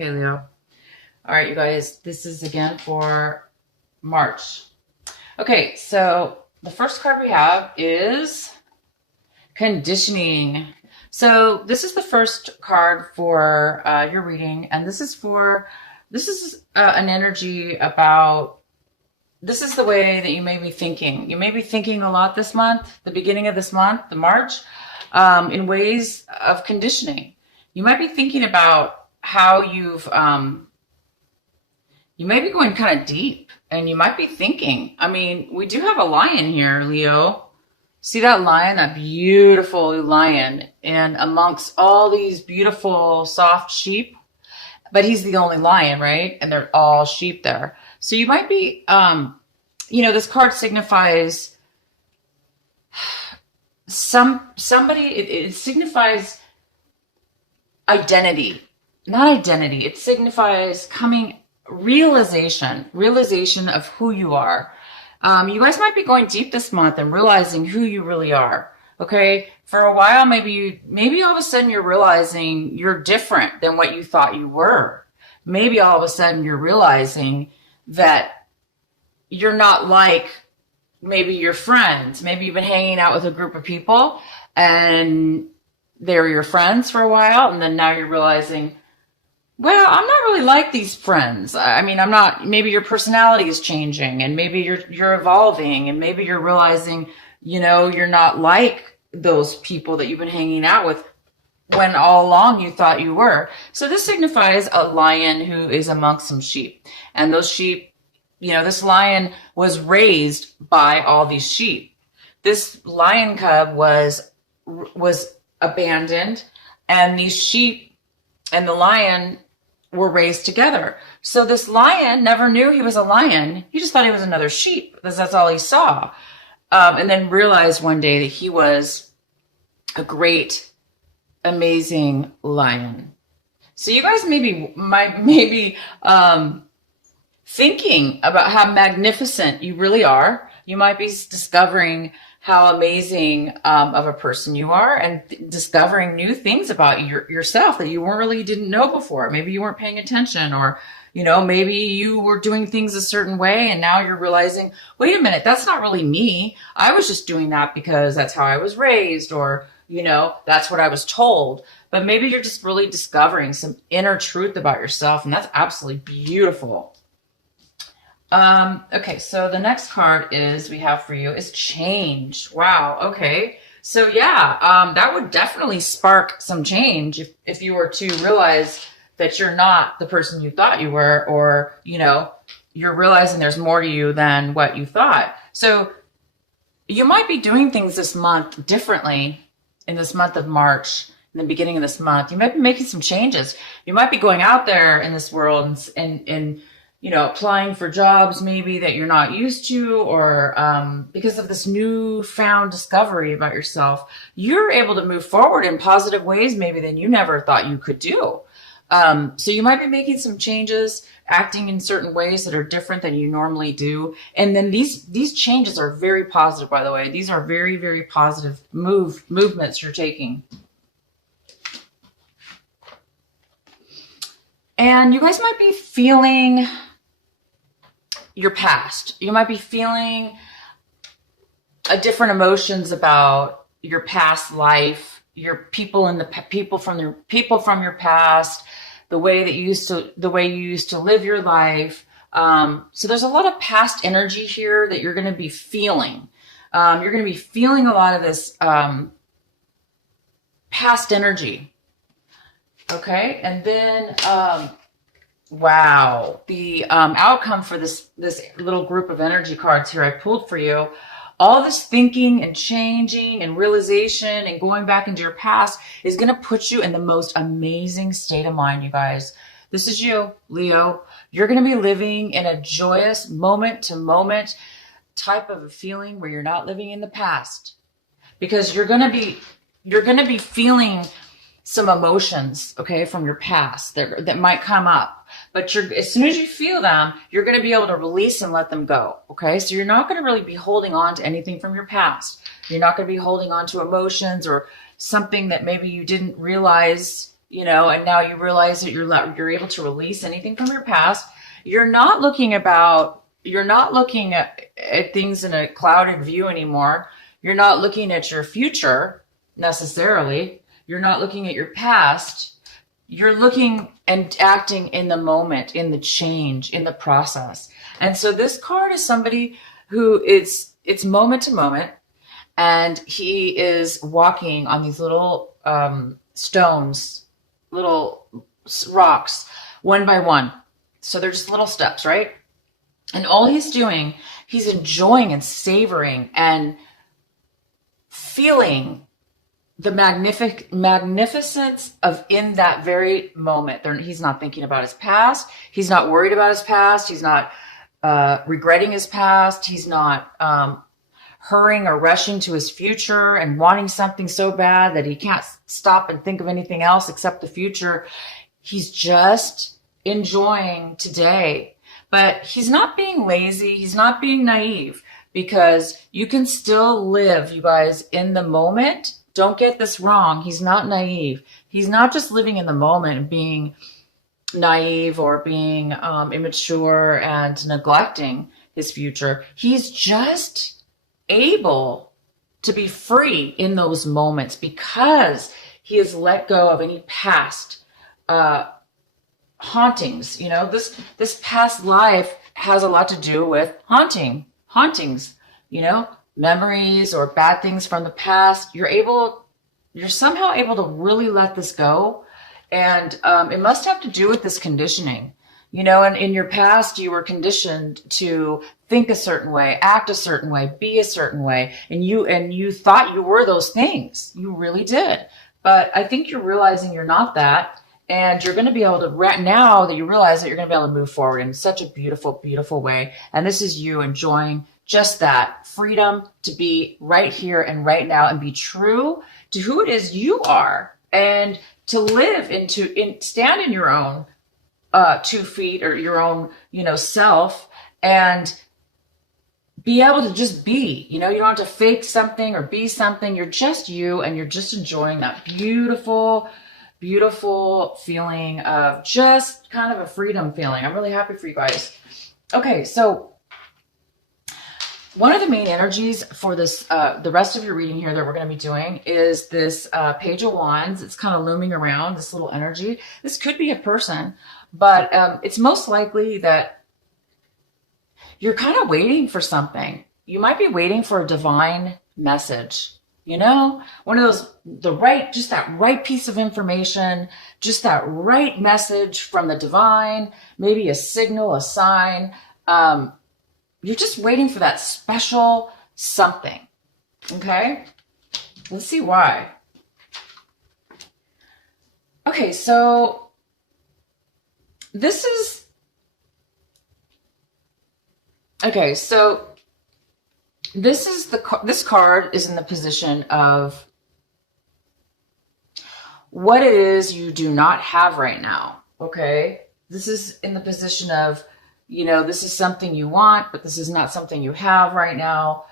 Okay, Leo. All right, you guys, this is again for March. Okay, so the first card we have is conditioning. So this is the first card for your reading, and this is an energy about, this is the way that you may be thinking. You may be thinking a lot this month, the beginning of this month, the March, in ways of conditioning. You might be thinking about how you may be going kind of deep, and you might be thinking, I mean, we do have a lion here, Leo. See that lion, that beautiful lion, and amongst all these beautiful soft sheep, but he's the only lion, right? And they're all sheep there. So you might be, this card signifies somebody, it signifies identity, not identity. It signifies realization of who you are. You guys might be going deep this month and realizing who you really are. Okay. For a while, maybe all of a sudden you're realizing you're different than what you thought you were. Maybe all of a sudden you're realizing that you're not like maybe your friends. Maybe you've been hanging out with a group of people and they were your friends for a while. And then now you're realizing, well, I'm not really like these friends. I mean, I'm not, maybe your personality is changing, and maybe you're evolving, and maybe you're realizing, you're not like those people that you've been hanging out with when all along you thought you were. So this signifies a lion who is amongst some sheep. And those sheep, this lion was raised by all these sheep. This lion cub was abandoned, and these sheep and the lion were raised together. So this lion never knew he was a lion. He just thought he was another sheep, because that's all he saw. And then realized one day that he was a great, amazing lion. So you guys might be thinking about how magnificent you really are. You might be discovering how amazing of a person you are, and discovering new things about yourself that you didn't know before. Maybe you weren't paying attention, or, maybe you were doing things a certain way, and now you're realizing, wait a minute, that's not really me. I was just doing that because that's how I was raised, or, that's what I was told. But maybe you're just really discovering some inner truth about yourself, and that's absolutely beautiful. Okay, so the next card we have for you is change. Wow. Okay. So yeah, that would definitely spark some change if you were to realize that you're not the person you thought you were, or, you're realizing there's more to you than what you thought. So you might be doing things this month differently in this month of March. In the beginning of this month, you might be making some changes. You might be going out there in this world and applying for jobs maybe that you're not used to, or because of this newfound discovery about yourself, you're able to move forward in positive ways maybe than you never thought you could do. So you might be making some changes, acting in certain ways that are different than you normally do. And then these changes are very positive, by the way. These are very, very positive movements you're taking. And you guys might be feeling your past. You might be feeling different emotions about your past life, your people from your past, the way you used to live your life. So there's a lot of past energy here that you're going to be feeling. You're going to be feeling a lot of this past energy. Okay, and then wow, the outcome for this little group of energy cards here I pulled for you, all this thinking and changing and realization and going back into your past is going to put you in the most amazing state of mind, you guys. This is you, Leo. You're going to be living in a joyous moment to moment type of a feeling where you're not living in the past, because you're going to be feeling some emotions, okay, from your past that might come up. But as soon as you feel them, you're going to be able to release and let them go. Okay. So you're not going to really be holding on to anything from your past. You're not going to be holding on to emotions or something that maybe you didn't realize and now you realize that you're able to release anything from your past. You're not looking at things in a clouded view anymore. You're not looking at your future necessarily. You're not looking at your past. You're looking and acting in the moment, in the change, in the process. And so this card is somebody who it's moment to moment, and he is walking on these little stones, little rocks, one by one. So they're just little steps, right? And all he's doing, he's enjoying and savoring and feeling the magnificence of in that very moment. He's not thinking about his past. He's not worried about his past. He's not regretting his past. He's not hurrying or rushing to his future and wanting something so bad that he can't stop and think of anything else except the future. He's just enjoying today. But he's not being lazy. He's not being naive, because you can still live, you guys, in the moment. Don't get this wrong. He's not naive. He's not just living in the moment and being naive or being immature and neglecting his future. He's just able to be free in those moments because he has let go of any past hauntings. This past life has a lot to do with hauntings, memories or bad things from the past. You're somehow able to really let this go. And it must have to do with this conditioning, and in your past, you were conditioned to think a certain way, act a certain way, be a certain way. And you thought you were those things. You really did. But I think you're realizing you're not that. And you're going to be able to, now that you realize that, you're going to be able to move forward in such a beautiful, beautiful way. And this is you enjoying just that freedom to be right here and right now and be true to who it is you are, and to live stand in your own 2 feet, or your own, self, and be able to just be. You don't have to fake something or be something. You're just you, and you're just enjoying that beautiful, beautiful feeling of just kind of a freedom feeling. I'm really happy for you guys. Okay, so one of the main energies for this, the rest of your reading here that we're going to be doing, is this Page of Wands. It's kind of looming around, this little energy. This could be a person, but it's most likely that you're kind of waiting for something. You might be waiting for a divine message. One of those, just that right piece of information, just that right message from the divine, maybe a signal, a sign. You're just waiting for that special something. Okay? Let's see why. Okay, so this card is in the position of what it is you do not have right now. Okay? This is in the position of, this is something you want, but this is not something you have right now.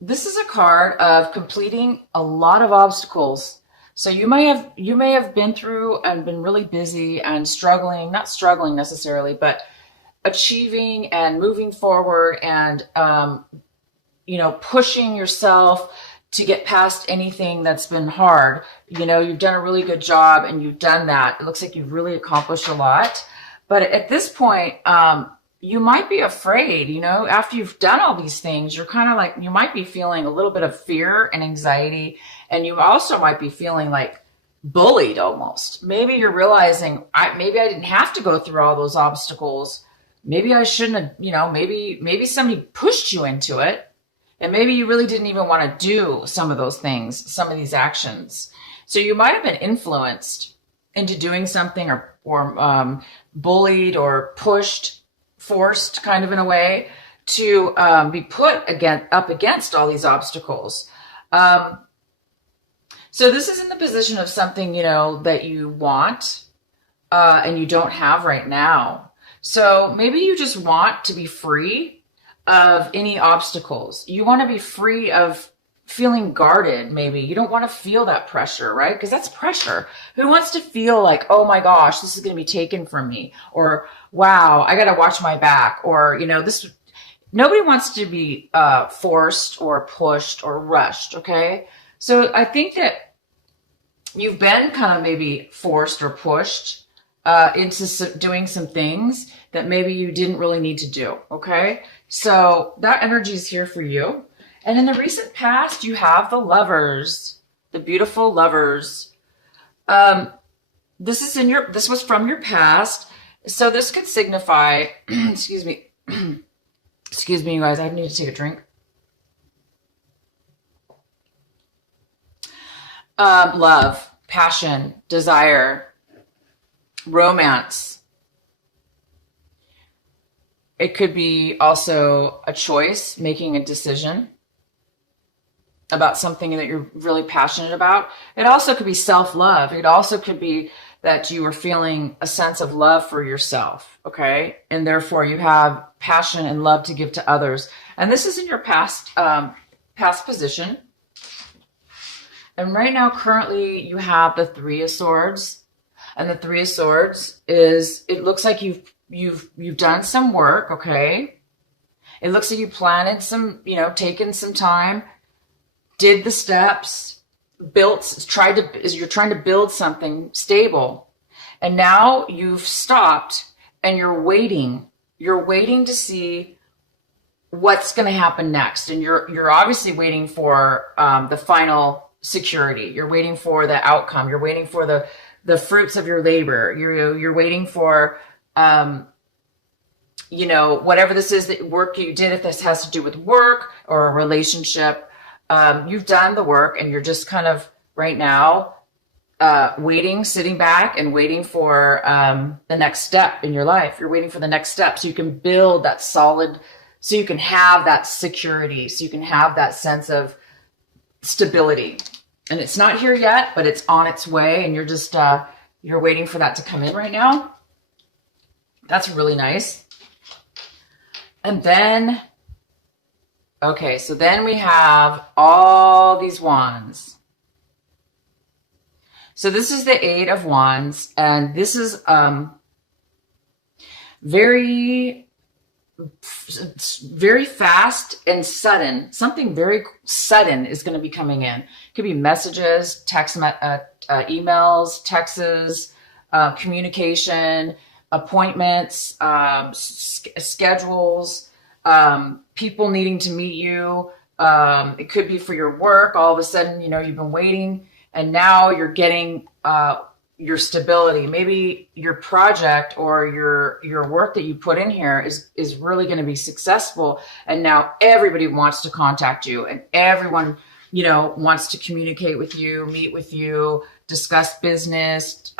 This is a card of completing a lot of obstacles. So you may have been through and been really busy and struggling, not struggling necessarily, but achieving and moving forward and, pushing yourself to get past anything that's been hard. You've done a really good job, and you've done that. It looks like you've really accomplished a lot. But at this point, you might be afraid, after you've done all these things, you're kind of like, you might be feeling a little bit of fear and anxiety. And you also might be feeling like bullied almost. Maybe you're realizing, maybe I didn't have to go through all those obstacles. Maybe I shouldn't have, maybe somebody pushed you into it. And maybe you really didn't even want to do some of those things, some of these actions. So you might have been influenced into doing something, or bullied or pushed, forced kind of in a way to be put up against all these obstacles. So this is in the position of something, that you want and you don't have right now. So maybe you just want to be free of any obstacles. You want to be free of feeling guarded, maybe. You don't want to feel that pressure, right? Because that's pressure. Who wants to feel like, oh my gosh, this is going to be taken from me? Or, wow, I got to watch my back. Or, this, nobody wants to be forced or pushed or rushed, okay? So I think that you've been kind of maybe forced or pushed into doing some things that maybe you didn't really need to do, okay? So that energy is here for you. And in the recent past, you have the Lovers, the beautiful Lovers. This was from your past. So this could signify, excuse me, excuse me, you guys, I need to take a drink. Love, passion, desire, romance. It could be also a choice, making a decision about something that you're really passionate about. It also could be self-love. It also could be that you are feeling a sense of love for yourself, okay? And therefore you have passion and love to give to others. And this is in your past position. And right now, currently, you have the Three of Swords. And the Three of Swords is, it looks like you've done some work, okay? It looks like you planted some, taken some time, did the steps, you're trying to build something stable. And now you've stopped and you're waiting. You're waiting to see what's going to happen next. And you're obviously waiting for the final security. You're waiting for the outcome. You're waiting for the fruits of your labor. You're waiting for, whatever this is, that work you did, if this has to do with work or a relationship. You've done the work and you're just kind of right now waiting, sitting back and waiting for the next step in your life. You're waiting for the next step so you can build that solid, so you can have that security, so you can have that sense of stability. And it's not here yet, but it's on its way, and you're just you're waiting for that to come in right now. That's really nice. And then okay, so then we have all these wands. So this is the Eight of Wands, and this is very fast and sudden. Something very sudden is going to be coming in. It could be messages, emails, texts, communication, appointments, schedules, people needing to meet you. It could be for your work. All of a sudden, you've been waiting and now you're getting your stability. Maybe your project or your work that you put in here is really going to be successful. And now everybody wants to contact you, and everyone, wants to communicate with you, meet with you, discuss business.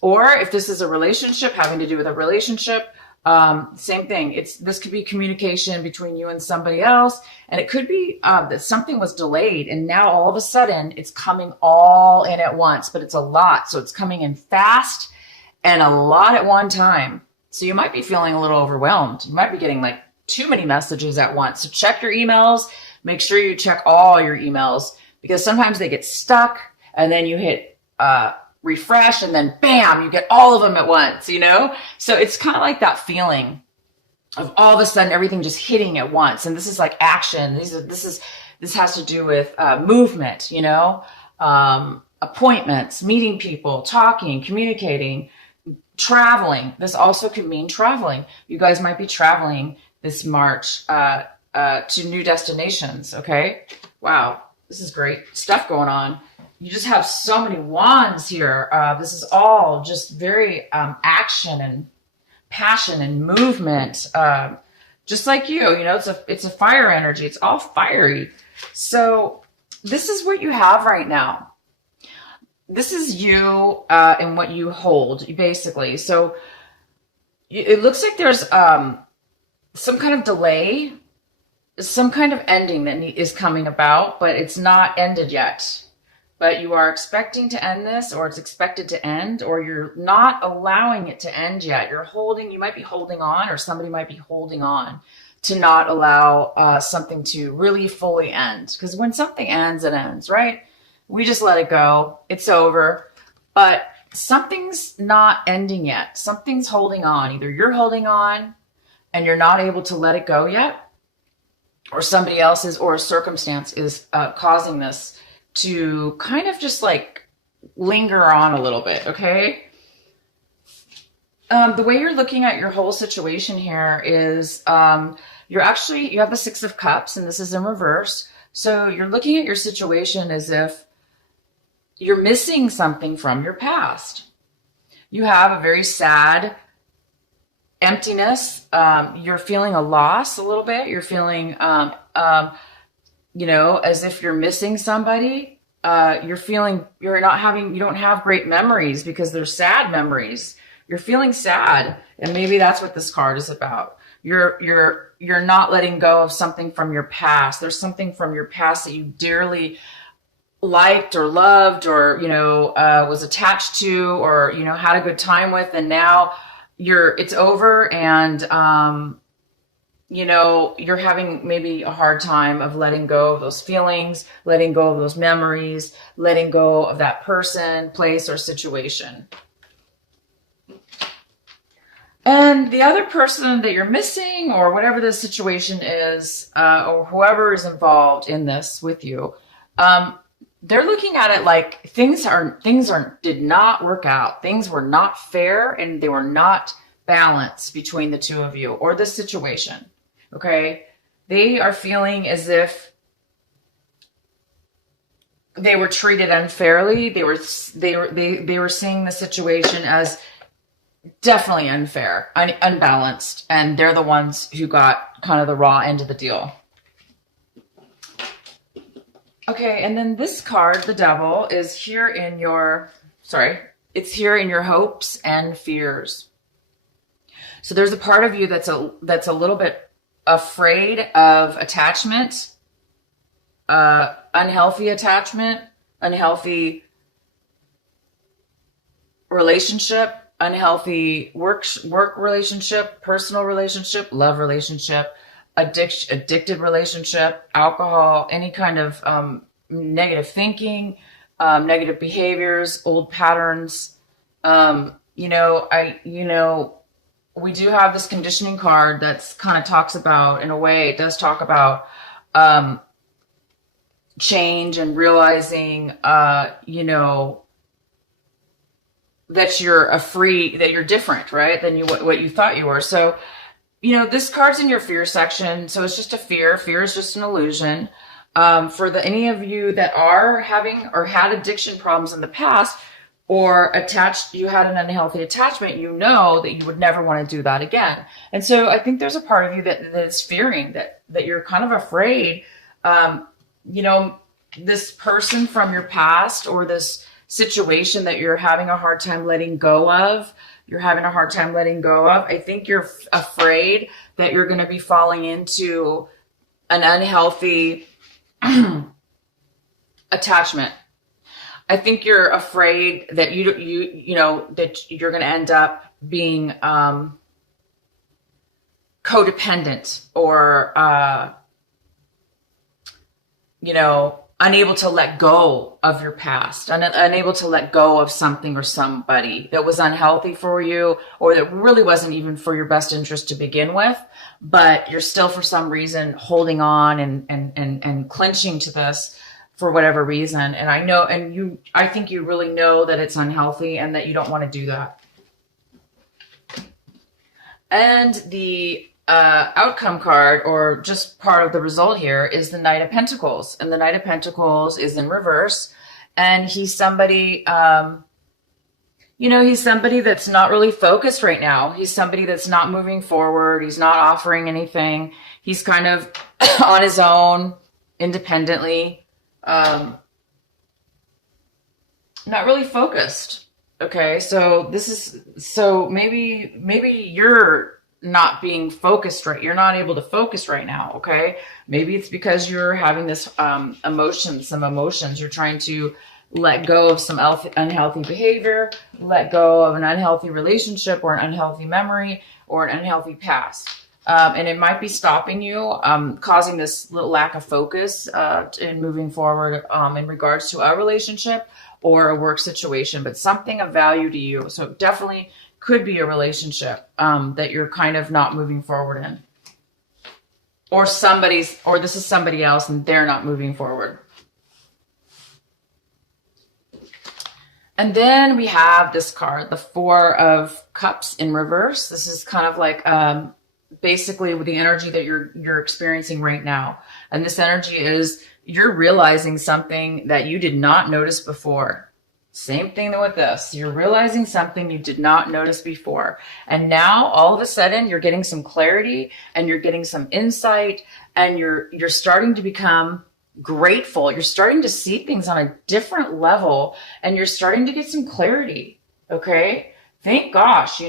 Or if this is a relationship, having to do with a relationship, same thing. This could be communication between you and somebody else. And it could be that something was delayed and now all of a sudden it's coming all in at once, but it's a lot. So it's coming in fast and a lot at one time. So you might be feeling a little overwhelmed. You might be getting like too many messages at once. So check your emails. Make sure you check all your emails, because sometimes they get stuck and then you hit, refresh and then bam, you get all of them at once, So it's kind of like that feeling of all of a sudden everything just hitting at once. And this is like action. This has to do with movement, appointments, meeting people, talking, communicating, traveling. This also could mean traveling. You guys might be traveling this March to new destinations. Okay. Wow. This is great stuff going on. You just have so many wands here. This is all just very action and passion and movement. Just like you, it's a fire energy. It's all fiery. So this is what you have right now. This is you and what you hold, basically. So it looks like there's some kind of delay, some kind of ending that is coming about, but it's not ended yet. But you are expecting to end this, or it's expected to end, or you're not allowing it to end yet. You might be holding on, or somebody might be holding on to not allow something to really fully end. Because when something ends, it ends, right? We just let it go. It's over. But something's not ending yet. Something's holding on. Either you're holding on and you're not able to let it go yet, or somebody else's or a circumstance is causing this to kind of just like linger on a little bit, okay? The way you're looking at your whole situation here is you have the Six of Cups, and this is in reverse. So you're looking at your situation as if you're missing something from your past. You have a very sad emptiness. You're feeling a loss a little bit. You're feeling, as if you're missing somebody. You don't have great memories because they're sad memories. You're feeling sad, and maybe that's what this card is about. You're not letting go of something from your past. There's something from your past that you dearly liked or loved or, was attached to or, had a good time with. And now it's over and, you're having maybe a hard time of letting go of those feelings, letting go of those memories, letting go of that person, place, or situation. And the other person that you're missing or whatever the situation is, or whoever is involved in this with you, they're looking at it like things did not work out. Things were not fair and they were not balanced between the two of you or the situation. Okay. They are feeling as if they were treated unfairly. They were seeing the situation as definitely unfair, unbalanced, and they're the ones who got kind of the raw end of the deal. Okay, and then this card, the Devil, is here in your hopes and fears. So there's a part of you that's a little bit afraid of attachment, unhealthy attachment, unhealthy relationship, unhealthy work relationship, personal relationship, love relationship, addicted relationship, alcohol, any kind of negative thinking, negative behaviors, old patterns. We do have this conditioning card that's kind of talks about, in a way, it does talk about change and realizing, that you're different, right? Than what you thought you were. So, this card's in your fear section. So it's just a fear. Fear is just an illusion. For any of you that are having or had addiction problems in the past or you had an unhealthy attachment, you know that you would never want to do that again. And so I think there's a part of you that is fearing that you're kind of afraid, this person from your past or this situation that you're having a hard time letting go of. I think you're afraid that you're going to be falling into an unhealthy attachment. I think you're afraid that that you're going to end up being codependent or unable to let go of your past, unable to let go of something or somebody that was unhealthy for you or that really wasn't even for your best interest to begin with, but you're still for some reason holding on and clenching to this for whatever reason. And I think you really know that it's unhealthy and that you don't want to do that. And the outcome card, or just part of the result here, is the Knight of Pentacles. And the Knight of Pentacles is in reverse. And he's somebody, he's somebody that's not really focused right now. He's somebody that's not moving forward. He's not offering anything. He's kind of on his own, independently, not really focused. Okay, so maybe you're not being focused right. You're not able to focus right now. Okay. Maybe it's because you're having this, some emotions. You're trying to let go of some unhealthy behavior, let go of an unhealthy relationship or an unhealthy memory or an unhealthy past. And it might be stopping you, causing this little lack of focus in moving forward in regards to a relationship or a work situation, but something of value to you. So it definitely could be a relationship that you're kind of not moving forward in. Or this is somebody else and they're not moving forward. And then we have this card, the Four of Cups in reverse. This is kind of like basically with the energy that you're experiencing right now. And this energy is you're realizing something that you did not notice before. Same thing with this. You're realizing something you did not notice before. And now all of a sudden you're getting some clarity and you're getting some insight and you're starting to become grateful. You're starting to see things on a different level and you're starting to get some clarity. Okay? Thank gosh,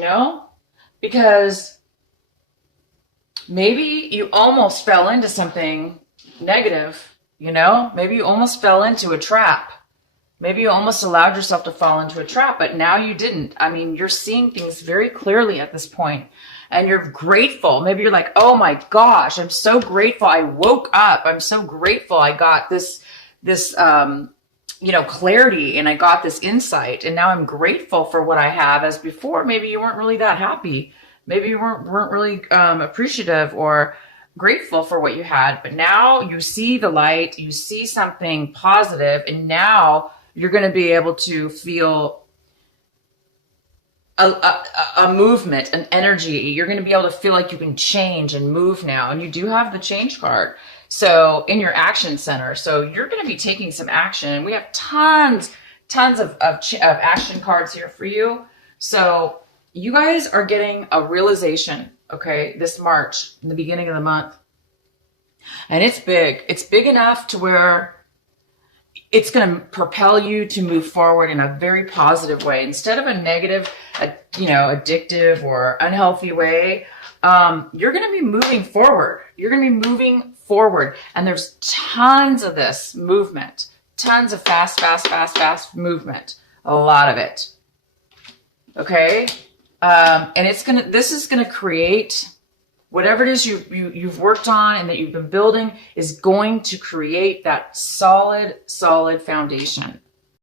because maybe you almost fell into something negative, maybe you almost fell into a trap. Maybe you almost allowed yourself to fall into a trap, but now you didn't. I mean, you're seeing things very clearly at this point and you're grateful. Maybe you're like, oh my gosh, I'm so grateful. I woke up. I'm so grateful. I got this clarity and I got this insight and now I'm grateful for what I have, as before, maybe you weren't really that happy. Maybe you weren't really appreciative or grateful for what you had, but now you see the light, you see something positive, and now you're going to be able to feel a movement, an energy. You're going to be able to feel like you can change and move now. And you do have the change card. So in your action center. So you're going to be taking some action. We have tons of action cards here for you. So you guys are getting a realization, okay, this March, in the beginning of the month. And it's big. It's big enough to where it's going to propel you to move forward in a very positive way. Instead of a negative, addictive or unhealthy way, you're going to be moving forward. You're going to be moving forward. And there's tons of this movement, tons of fast movement, a lot of it. Okay. And this is going to create whatever it is you've worked on and that you've been building is going to create that solid foundation.